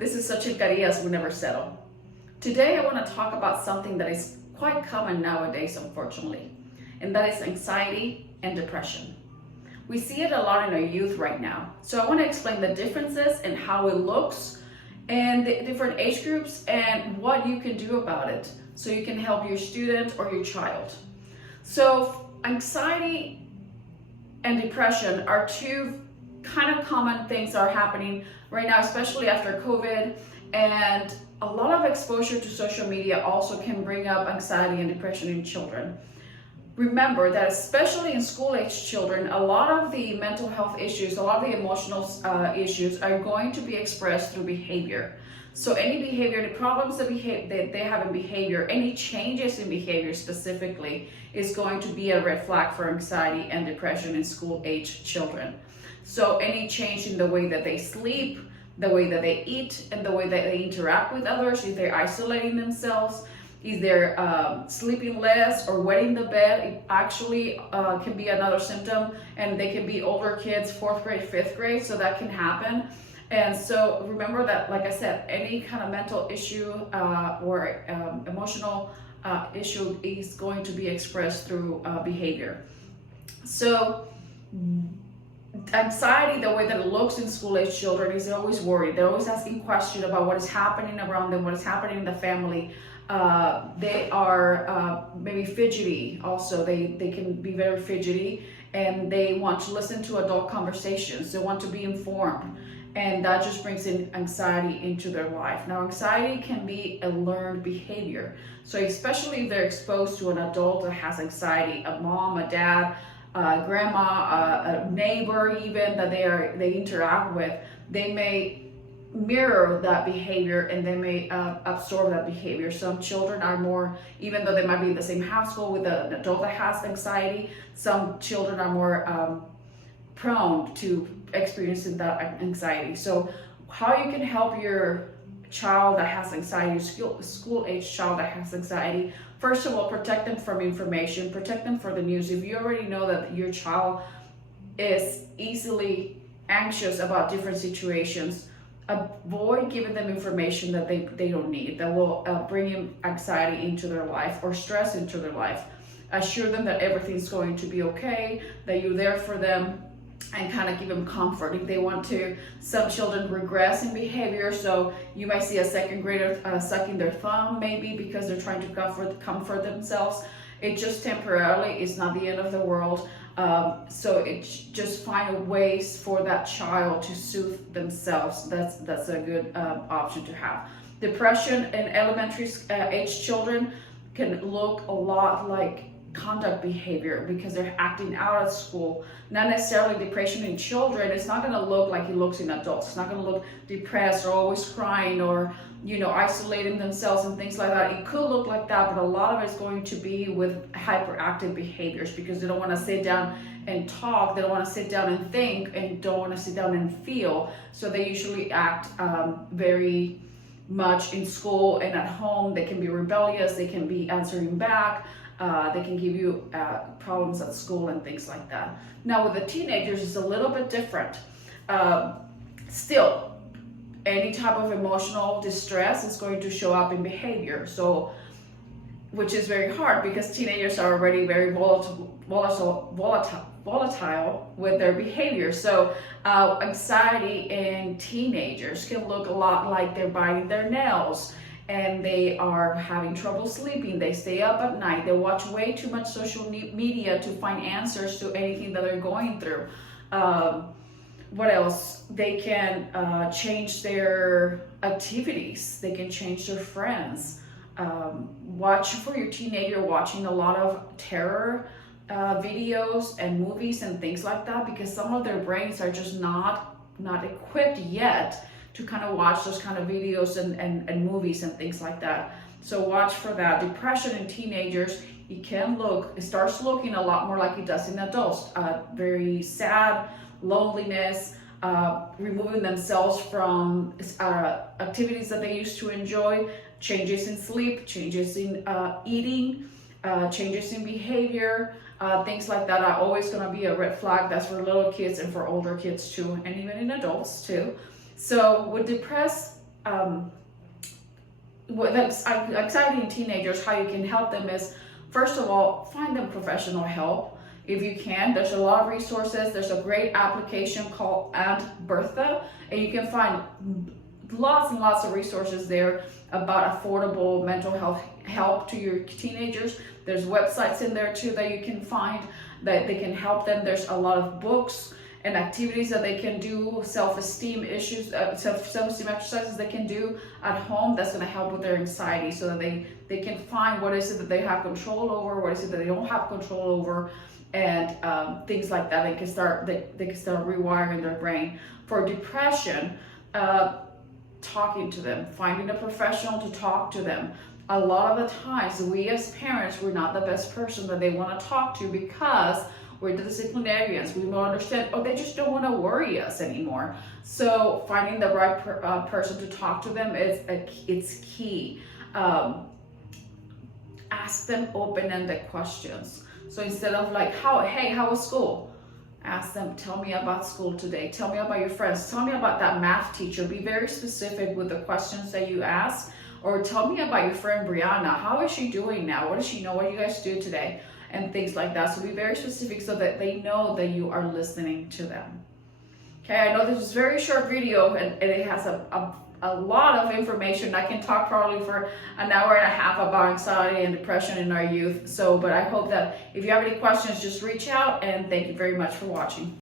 This is Sachin Carias, We Never Settle. Today I want to talk about something that is quite common nowadays, unfortunately, and that is anxiety and depression. We see it a lot in our youth right now. So I want to explain the differences and how it looks and the different age groups and what you can do about it so you can help your student or your child. So anxiety and depression are two kind of common things that are happening right now, especially after COVID, and a lot of exposure to social media also can bring up anxiety and depression in children. Remember that especially in school-age children, a lot of the mental health issues, a lot of the emotional issues are going to be expressed through behavior. So any behavior, the problems that they have in behavior, any changes in behavior specifically, is going to be a red flag for anxiety and depression in school-age children. So any change in the way that they sleep, the way that they eat, and the way that they interact with others, if they're isolating themselves, if they're sleeping less or wetting the bed, it actually can be another symptom, and they can be older kids, 4th grade, 5th grade, so that can happen. And so remember that, like I said, any kind of mental issue or emotional issue is going to be expressed through behavior. So anxiety, the way that it looks in school-age children, is they're always worried. They're always asking questions about what is happening around them, what is happening in the family. They are maybe fidgety also. They can be very fidgety, and they want to listen to adult conversations. They want to be informed, and that just brings in anxiety into their life. Now, anxiety can be a learned behavior. So especially if they're exposed to an adult that has anxiety, a mom, a dad, grandma, a neighbor even that they interact with, they may mirror that behavior and they may absorb that behavior. Some children are more, even though they might be in the same household with an adult that has anxiety, some children are more prone to experiencing that anxiety. So how you can help your child that has anxiety, school-age child that has anxiety: first of all, protect them from information, protect them from the news. If you already know that your child is easily anxious about different situations, avoid giving them information that they don't need, that will bring anxiety into their life or stress into their life. Assure them that everything's going to be okay, that you're there for them, and kind of give them comfort. If they want to, some children regress in behavior, so you might see a 2nd grader sucking their thumb maybe because they're trying to comfort themselves. It just temporarily, it's not the end of the world. So it's just find ways for that child to soothe themselves. That's a good option to have. Depression in elementary age children can look a lot like conduct behavior because they're acting out at school. Not necessarily depression in children. It's not going to look like it looks in adults. It's not going to look depressed or always crying or isolating themselves and things like that. It could look like that, but a lot of it's going to be with hyperactive behaviors because they don't want to sit down and talk. They don't want to sit down and think, and don't want to sit down and feel. So they usually act very much in school and at home. They can be rebellious. They can be answering back. They can give you problems at school and things like that. Now with the teenagers, it's a little bit different. Still, any type of emotional distress is going to show up in behavior. So, which is very hard because teenagers are already very volatile with their behavior. So anxiety in teenagers can look a lot like they're biting their nails, and they are having trouble sleeping. They stay up at night. They watch way too much social media to find answers to anything that they're going through. What else? They can change their activities. They can change their friends. Watch for your teenager watching a lot of terror videos and movies and things like that, because some of their brains are just not equipped yet to kind of watch those kind of videos and movies and things like that. So watch for that. Depression in teenagers, it starts looking a lot more like it does in adults. Very sad, loneliness, removing themselves from activities that they used to enjoy, changes in sleep, changes in eating, changes in behavior, things like that are always going to be a red flag. That's for little kids and for older kids too, and even in adults too. So with depressed that's exciting teenagers, how you can help them is, first of all, find them professional help if you can. There's a lot of resources. There's a great application called Aunt Bertha, and you can find lots and lots of resources there about affordable mental health help to your teenagers. There's websites in there too that you can find that they can help them. There's a lot of books and activities that they can do, self-esteem issues, self-esteem exercises they can do at home that's going to help with their anxiety, so that they can find what is it that they have control over, what is it that they don't have control over, and things like that. They can start rewiring their brain. For depression, talking to them, finding a professional to talk to them. A lot of the times, we as parents, we're not the best person that they want to talk to, because we're the disciplinarians. We don't understand, they just don't want to worry us anymore. So finding the right person to talk to them it's key. Ask them open-ended questions. So instead of like, how was school? Ask them, tell me about school today. Tell me about your friends. Tell me about that math teacher. Be very specific with the questions that you ask. Or tell me about your friend Brianna. How is she doing now? What does she know? What do you guys do today? And things like that. So be very specific so that they know that you are listening to them. Okay, I know this is a very short video, and it has a lot of information. I can talk probably for an hour and a half about anxiety and depression in our youth. But I hope that if you have any questions, just reach out, and thank you very much for watching.